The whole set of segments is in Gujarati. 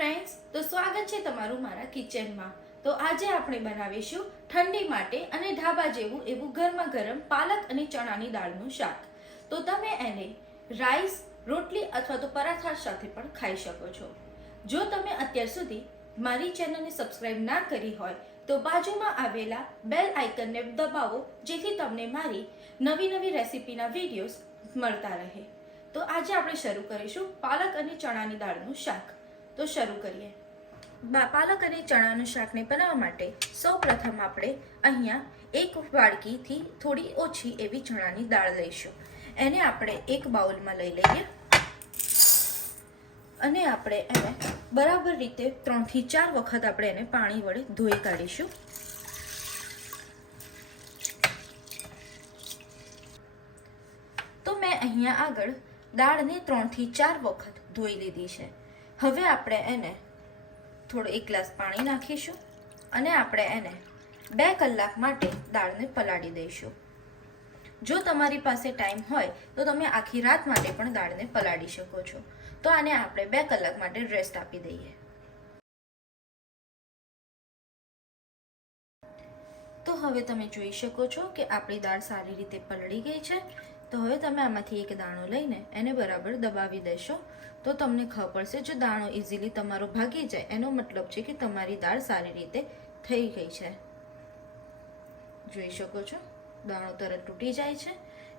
ફ્રેન્ડ્સ, તો સ્વાગત છે તમારું મારા કિચનમાં। તો આજે આપણે બનાવીશું ઠંડી માટે અને ઢાબા જેવું એવું ગરમા ગરમ પાલક અને ચણાની દાળનું શાક। તો તમે એને રાઈસ, રોટલી અથવા તો પરાઠા સાથે પણ ખાઈ શકો છો। જો તમે અત્યાર સુધી મારી ચેનલને સબસ્ક્રાઇબ ના કરી હોય તો બાજુમાં આવેલા બેલ આઇકનને દબાવો, જેથી તમને મારી નવી નવી રેસિપીના વિડીયોઝ મળતા રહે। તો આજે આપણે શરૂ કરીશું પાલક અને ચણાની દાળનું શાક। તો શરૂ કરીએ। પાલક અને ચણાનું શાકને બનાવવા માટે સૌપ્રથમ આપણે અહીંયા એક વાડકીથી થોડી ઓછી એવી ચણાની દાળ લઈશું। એને આપણે એક બાઉલમાં લઈ લઈએ અને આપણે એને બરાબર રીતે 3 થી 4 વખત આપણે એને પાણી વડે ધોઈ કાઢીશું। તો મેં અહીંયા આગળ દાળને 3 થી 4 વખત ધોઈ લીધી છે। હવે આપણે એને થોડો 1 ગ્લાસ પાણી નાખીશું અને આપણે એને 2 કલાક માટે દાળને પલાળી દઈશું। જો તમારી પાસે ટાઈમ હોય તો તમે આખી રાત માટે પણ દાળને પલાળી શકો છો। તો આને આપણે 2 કલાક માટે રેસ્ટ આપી દઈએ। તો હવે તમે જોઈ શકો છો કે આપણી દાળ સારી રીતે પલળી ગઈ છે। તો હવે તમે આમાંથી એક દાણો લઈને એને બરાબર દબાવી દેશો તો તમને ખબર પડશે। જો દાણો ઇઝીલી તમારો ભાગી જાય એનો મતલબ છે કે તમારી દાળ સારી રીતે થઈ ગઈ છે। જોઈ શકો છો દાણો તરત તૂટી જાય છે,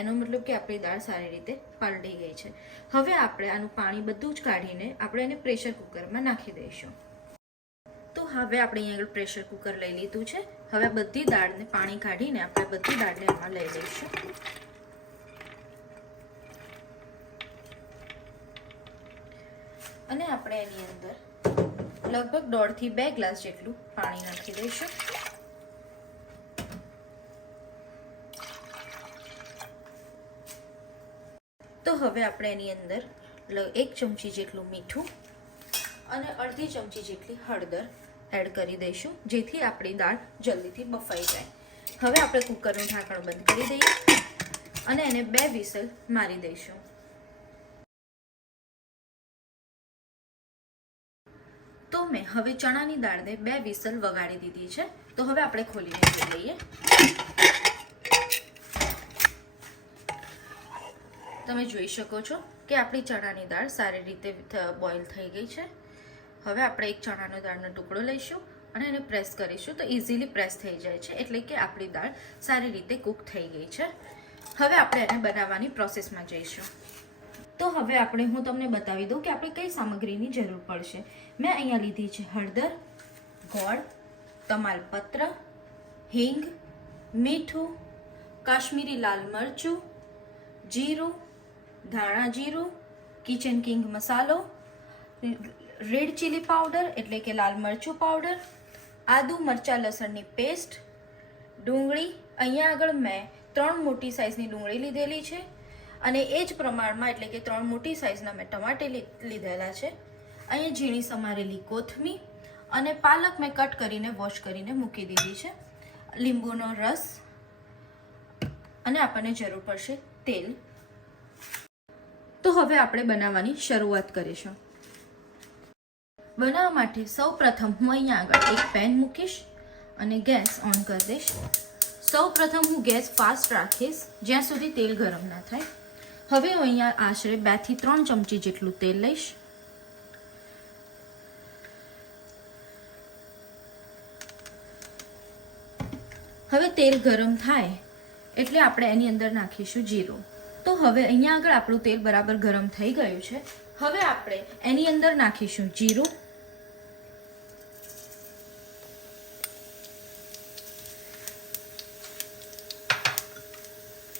એનો મતલબ કે આપણી દાળ સારી રીતે પલળી ગઈ છે। હવે આપણે આનું પાણી બધું જ કાઢીને આપણે એને પ્રેશર કુકરમાં નાખી દઈશું। તો હવે આપણે અહીંયા પ્રેશર કુકર લઈ લીધું છે। હવે બધી દાળને પાણી કાઢીને આપણે બધી દાળને એમાં લઈ લઈશું। અને આપણે એની અંદર લગભગ 1.5 થી 2 ગ્લાસ જેટલું પાણી નાખી દઈશું। તો હવે આપણે એની અંદર 1 ચમચી જેટલું મીઠું અને અડધી ચમચી જેટલી હળદર એડ કરી દઈશું, જેથી આપણી દાળ જલ્દીથી બફાઈ જાય। હવે આપણે કુકરનું ઢાંકણ બંધ કરી દઈએ અને એને 2 વિસલ મારી દઈશું। તો મેં હવે ચણાની દાળને 2 વિસલ વગાડી દીધી છે। તો હવે આપણે ખોલીને જોઈ લઈએ। તમે જોઈ શકો છો કે આપણી ચણાની દાળ સારી રીતે બોઇલ થઈ ગઈ છે। હવે આપણે એક ચણાનો દાળનો ટુકડો લઈશું અને એને પ્રેસ કરીશું તો ઇઝીલી પ્રેસ થઈ જાય છે, એટલે કે આપણી દાળ સારી રીતે કૂક થઈ ગઈ છે। હવે આપણે એને બનાવવાની પ્રોસેસમાં જઈશું। તો હવે હું તમને બતાવી દઉં કે આપણે કઈ સામગ્રીની જરૂર પડશે। મેં અહીંયા લીધી છે હળદર, ગોળ, તમાલપત્ર, હિંગ, મીઠું, કાશ્મીરી લાલ મરચું, જીરું, ધાણા જીરું, કિચન કિંગ મસાલો, રેડ ચીલી પાવડર એટલે કે લાલ મરચું પાવડર, આદુ મરચાં લસણની પેસ્ટ, ડુંગળી। અહીંયા આગળ મેં 3 મોટી સાઈઝની ડુંગળી લીધેલી છે અને એ જ પ્રમાણમાં એટલે કે 3 મોટી સાઈઝના મેં ટમાટર લીધેલા છે। અહીંયા ઝીણી સમારેલી કોથમીર અને પાલક મેં કટ કરીને વોશ કરીને મૂકી દીધી છે, લીંબુનો રસ અને આપણને જરૂર પડશે તેલ। તો હવે આપણે બનાવવાની શરૂઆત કરીશું। બનાવવા માટે સૌપ્રથમ હું અહીંયા આગળ એક પેન મૂકીશ અને ગેસ ઓન કરી દઈશ। સૌપ્રથમ હું ગેસ ફાસ્ટ રાખીશ જ્યાં સુધી તેલ ગરમ ના થાય। હવે હું અહીંયા આશરે 2 થી 3 ચમચી જેટલું તેલ લઈશ। હવે તેલ ગરમ થાય એટલે આપણે એની અંદર નાખીશું જીરું। તો હવે અહીંયા આગળ આપણું તેલ બરાબર ગરમ થઈ ગયું છે। હવે આપણે એની અંદર નાખીશું જીરું,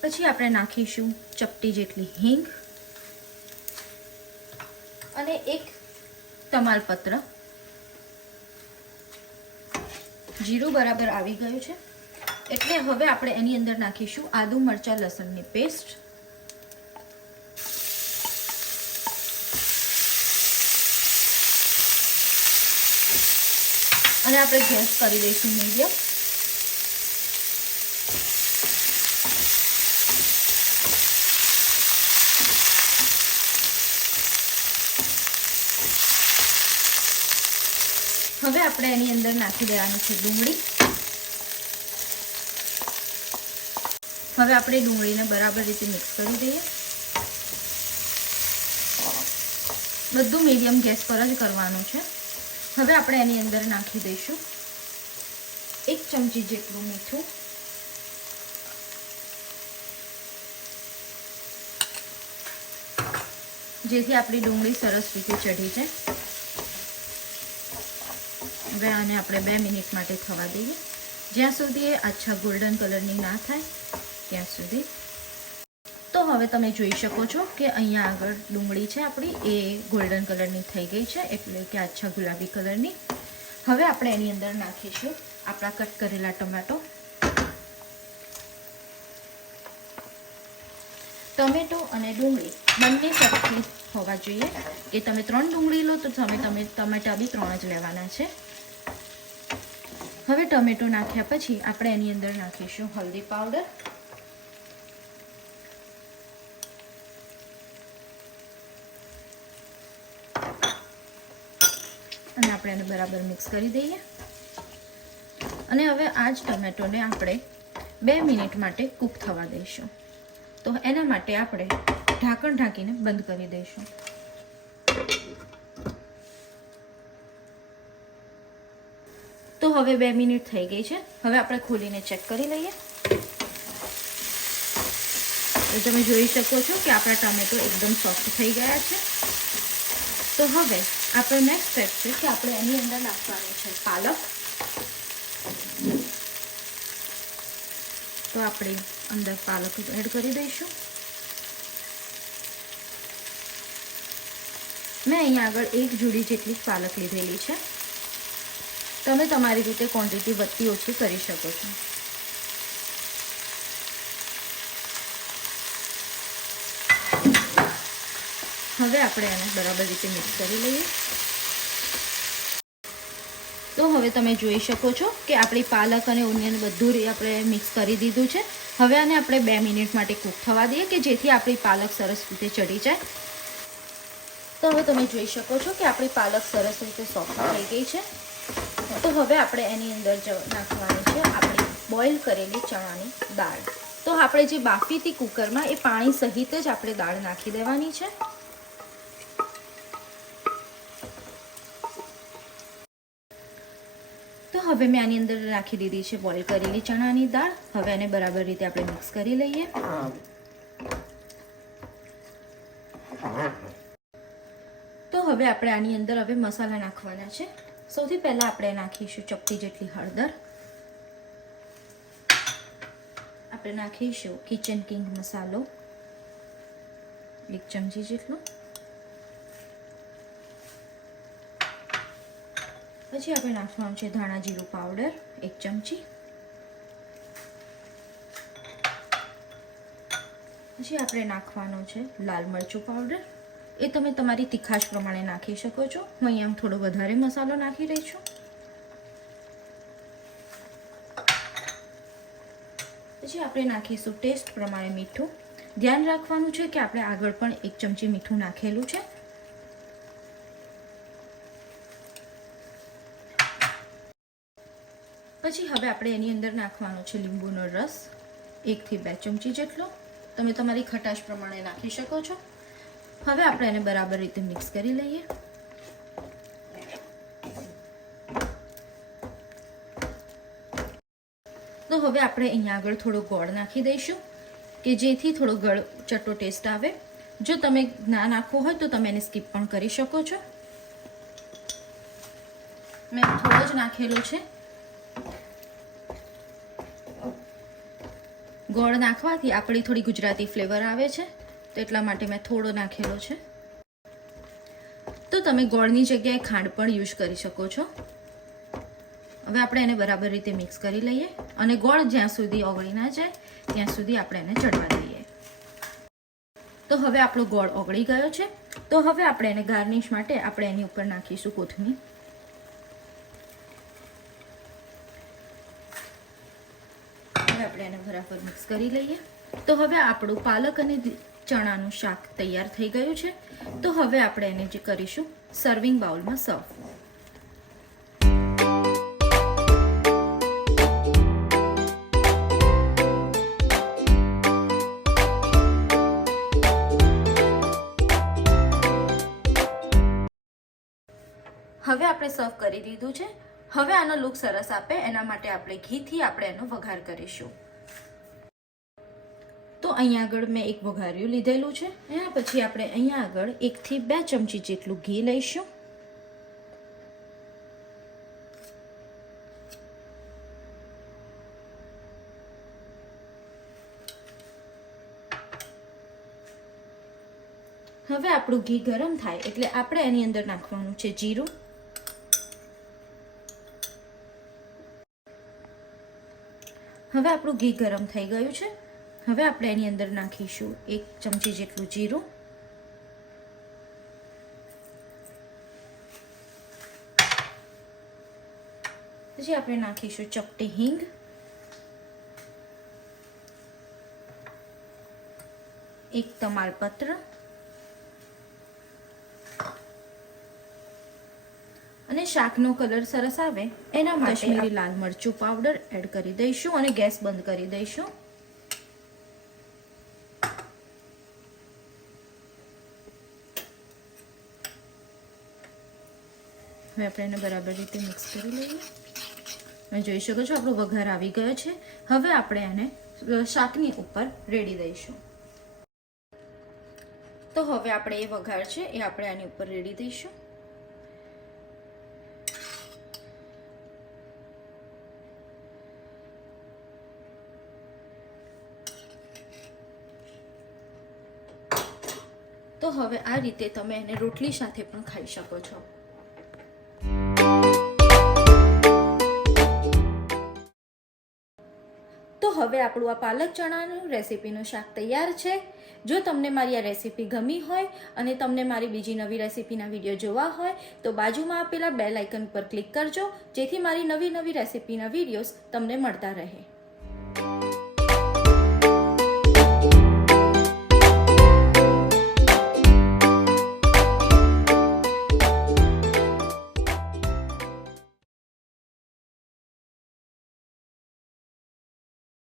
પછી આપણે નાખીશું ચપટી જેટલી હિંગ અને 1 તમાલપત્ર। જીરું બરાબર આવી ગયું છે એટલે હવે આપણે એની અંદર નાખીશું આદુ મરચાં લસણની પેસ્ટ અને આપણે ગેસ કરી દઈશું મીડિયમ। હવે આપણે એની અંદર નાખી દેવાની છે ડુંગળી. હવે આપણે ડુંગળીને બરાબર રીતે મિક્સ કરી દઈએ. બધું મીડિયમ ગેસ પર જ કરવાનું છે. હવે આપણે એની અંદર નાખી દઈશું 1 ચમચી જેટલું મીઠું, જેથી આપણી ડુંગળી સરસ રીતે ચડી જાય. હવે આને આપણે 2 મિનિટ માટે થવા દઈએ, જ્યાં સુધી એ આછા ગોલ્ડન કલરની ના થાય ત્યાં સુધી. તો હવે તમે જોઈ શકો છો કે અહીંયા આગળ ડુંગળી છે આપણી એ ગોલ્ડન કલરની થઈ ગઈ છે, એટલે કે આછા ગુલાબી કલરની. હવે આપણે એની અંદર નાખીશું આપણા કટ કરેલા ટમેટો. ટમેટો અને ડુંગળી બંને સરખી હોવા જોઈએ. કે તમે 3 ડુંગળી લો તો તમે ટમેટા બી 3 જ લેવાના છે. હવે ટમેટો નાખ્યા પછી આપણે એની અંદર નાખીશું હલ્દી પાવડર, અને આપણે એને બરાબર મિક્સ કરી દઈએ. અને હવે આ જ ટમેટોને આપણે 2 મિનિટ માટે કૂક થવા દઈશું. તો એના માટે આપણે ઢાંકણ ઢાંકીને બંધ કરી દઈશું. તો હવે 2 મિનિટ થઈ ગઈ છે. હવે આપણે ખોલીને ચેક કરી લઈએ. તો તમે જોઈ શકો છો કે આપણા ટમેટો એકદમ સોફ્ટ થઈ ગયા છે. તો હવે આપણે નેક્સ્ટ સ્ટેપ છે કે આપણે એની અંદર નાખવાનું છે પાલક. તો આપણે અંદર પાલક એડ કરી દઈશું. મેં અહીંયા આગળ 1 જોડી જેટલી પાલક લીધેલી છે. તમે તમારી રીતે ક્વોન્ટિટી વધતી ઓછી કરી શકો છો. હવે આપણે એને બરાબર રીતે મિક્સ કરી લઈએ. તો હવે તમે જોઈ શકો છો કે આપણી પાલક અને ઓનિયન બધું આપણે મિક્સ કરી દીધું છે. હવે આને આપણે 2 મિનિટ માટે કૂક થવા દઈએ કે જેથી આપણી પાલક સરસ રીતે ચડી જાય. તો હવે તમે જોઈ શકો છો કે આપણી પાલક સરસ રીતે સોફ્ટ થઈ ગઈ છે. તો હવે આપણે એની અંદર નાખવાની છે આપણી બોઇલ કરેલી ચણાની દાળ. તો આપણે જે બાફી હતી કુકરમાં એ પાણી સહિત જ આપણે દાળ નાખી દેવાની છે. તો હવે મેં આની અંદર નાખી દીધી છે બોઇલ કરેલી ચણાની દાળ. હવે એને બરાબર રીતે આપણે મિક્સ કરી લઈએ. તો હવે આપણે આની અંદર હવે મસાલા નાખવાના છે. સૌથી પહેલા આપણે નાખીશું ચપટી જેટલી હળદર. આપણે નાખીશું કિચન કિંગ મસાલો 1 ચમચી જેટલો. પછી આપણે નાખવાનું છે ધાણા જીરું પાવડર 1 ચમચી. પછી આપણે નાખવાનો છે લાલ મરચું પાવડર. એ તમે તમારી તીખાશ પ્રમાણે નાખી શકો છો. હું અહીંયા થોડો વધારે મસાલો નાખી રહી છું. પછી આપણે નાખીશું ટેસ્ટ પ્રમાણે મીઠું. ધ્યાન રાખવાનું છે કે આપણે આગળ પણ 1 ચમચી મીઠું નાખેલું છે. પછી હવે આપણે એની અંદર નાખવાનો છે લીંબુનો રસ 1 થી 2 ચમચી જેટલો. તમે તમારી ખટાશ પ્રમાણે નાખી શકો છો. હવે આપણે એને બરાબર રીતે મિક્સ કરી લઈએ. તો હવે આપણે અહીંયા આગળ થોડો ગોળ નાખી દઈશું કે જેથી થોડો ચટો ટેસ્ટ આવે. જો તમે ના નાખવો હોય તો તમે એને સ્કીપ પણ કરી શકો છો. મેં થોડો જ નાખેલો છે. ગોળ નાખવાથી આપણી થોડી ગુજરાતી ફ્લેવર આવે છે, તો એટલા માટે મેં થોડો નાખેલો છે. તો તમે ગોળની જગ્યાએ ખાંડ પણ યુઝ કરી શકો છો. હવે આપણે એને બરાબર રીતે મિક્સ કરી લઈએ અને ગોળ જ્યાં સુધી ઓગળી ના જાય ત્યાં સુધી આપણે એને ચડવા દઈએ. તો હવે આપણો ગોળ ઓગળી ગયો છે. તો હવે આપણે એને ગાર્નિશ માટે આપણે એની ઉપર નાખીશું કોથમીર. હવે આપણે એને બરાબર મિક્સ કરી લઈએ. તો હવે આપણું પાલક અને ચણાનું શાક તૈયાર થઈ ગયું છે. તો હવે આપણે એને જે કરીશું સર્વિંગ બાઉલમાં સર્વ. હવે આપણે સર્વ કરી દીધું છે. હવે આનો લુક સરસ આપે એના માટે આપણે ઘીથી આપણે એનો વઘાર કરીશું. તો અહીંયા આગળ મેં એક વઘાર્યું લીધેલું છે. એના પછી આપણે અહીંયા આગળ 1 થી 2 ચમચી જેટલું ઘી લઈશું. હવે આપણું ઘી ગરમ થાય એટલે આપણે એની અંદર નાખવાનું છે જીરું. હવે આપણું ઘી ગરમ થઈ ગયું છે. હવે આપણે એની અંદર નાખીશું 1 ચમચી જેટલું જીરું. પછી આપણે નાખીશું ચપટી હિંગ. એક તમાલપત્ર અને શાકનો કલર સરસ આવે એના માટે કાશ્મીરી લાલ મરચું પાવડર એડ કરી દઈશું અને ગેસ બંધ કરી દઈશું. હવે આપણે એને બરાબર રીતે મિક્સ કરી લઈએ. તમે જોઈ શકો છો આપણો વઘાર આવી ગયો છે. હવે આપણે એને શાકની ઉપર રેડી દઈશું. તો હવે આપણે એ વઘાર છે એ આપણે આની ઉપર રેડી દઈશું. તો હવે આ રીતે તમે એને રોટલી સાથે પણ ખાઈ શકો છો. તો હવે આપણું આ પાલક ચણાનું રેસીપીનું શાક તૈયાર છે. જો તમને મારી આ રેસીપી ગમી હોય અને તમને મારી બીજી નવી રેસીપીના વિડીયો જોવા હોય તો બાજુમાં આપેલા બેલ આઇકન પર ક્લિક કરજો જેથી મારી નવી રેસીપીના વિડીયોઝ તમને મળતા રહે.